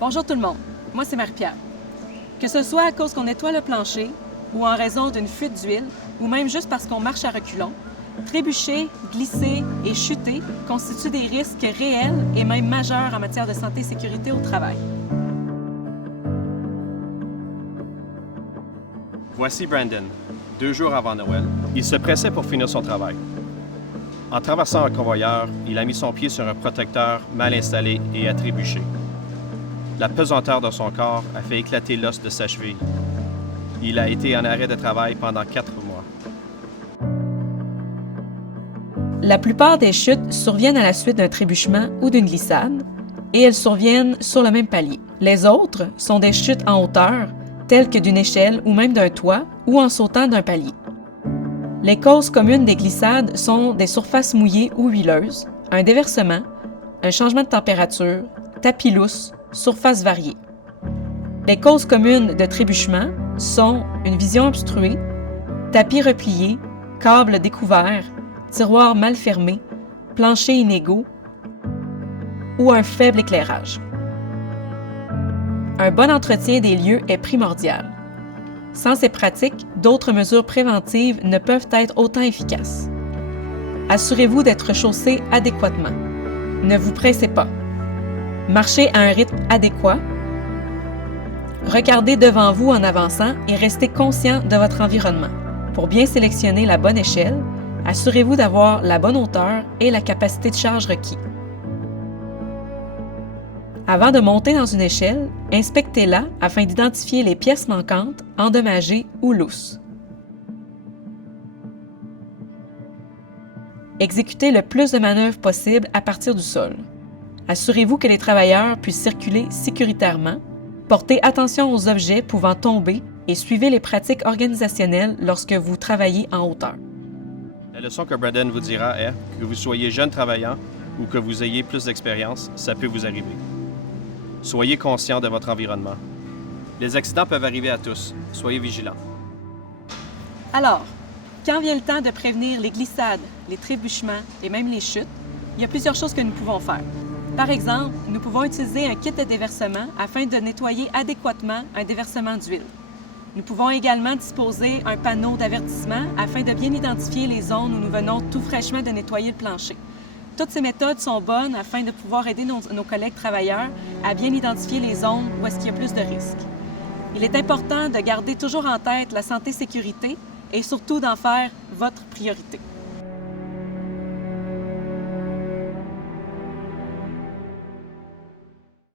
Bonjour tout le monde, moi c'est Marie-Pierre. Que ce soit à cause qu'on nettoie le plancher, ou en raison d'une fuite d'huile, ou même juste parce qu'on marche à reculons, trébucher, glisser et chuter constituent des risques réels et même majeurs en matière de santé et sécurité au travail. Voici Brandon, 2 jours avant Noël. Il se pressait pour finir son travail. En traversant un convoyeur, il a mis son pied sur un protecteur mal installé et a trébuché. La pesanteur de son corps a fait éclater l'os de sa cheville. Il a été en arrêt de travail pendant 4 mois. La plupart des chutes surviennent à la suite d'un trébuchement ou d'une glissade, et elles surviennent sur le même palier. Les autres sont des chutes en hauteur, telles que d'une échelle ou même d'un toit, ou en sautant d'un palier. Les causes communes des glissades sont des surfaces mouillées ou huileuses, un déversement, un changement de température, tapis lousse, surfaces variées. Les causes communes de trébuchement sont une vision obstruée, tapis replié, câbles découverts, tiroirs mal fermés, planchers inégaux ou un faible éclairage. Un bon entretien des lieux est primordial. Sans ces pratiques, d'autres mesures préventives ne peuvent être autant efficaces. Assurez-vous d'être chaussé adéquatement. Ne vous pressez pas. Marchez à un rythme adéquat. Regardez devant vous en avançant et restez conscient de votre environnement. Pour bien sélectionner la bonne échelle, assurez-vous d'avoir la bonne hauteur et la capacité de charge requis. Avant de monter dans une échelle, inspectez-la afin d'identifier les pièces manquantes, endommagées ou lousses. Exécutez le plus de manœuvres possible à partir du sol. Assurez-vous que les travailleurs puissent circuler sécuritairement. Portez attention aux objets pouvant tomber et suivez les pratiques organisationnelles lorsque vous travaillez en hauteur. La leçon que Brandon vous dira est que vous soyez jeune travaillant ou que vous ayez plus d'expérience, ça peut vous arriver. Soyez conscient de votre environnement. Les accidents peuvent arriver à tous. Soyez vigilants. Alors, quand vient le temps de prévenir les glissades, les trébuchements et même les chutes, il y a plusieurs choses que nous pouvons faire. Par exemple, nous pouvons utiliser un kit de déversement afin de nettoyer adéquatement un déversement d'huile. Nous pouvons également disposer un panneau d'avertissement afin de bien identifier les zones où nous venons tout fraîchement de nettoyer le plancher. Toutes ces méthodes sont bonnes afin de pouvoir aider nos collègues travailleurs à bien identifier les zones où est-ce qu'il y a plus de risques. Il est important de garder toujours en tête la santé-sécurité et surtout d'en faire votre priorité.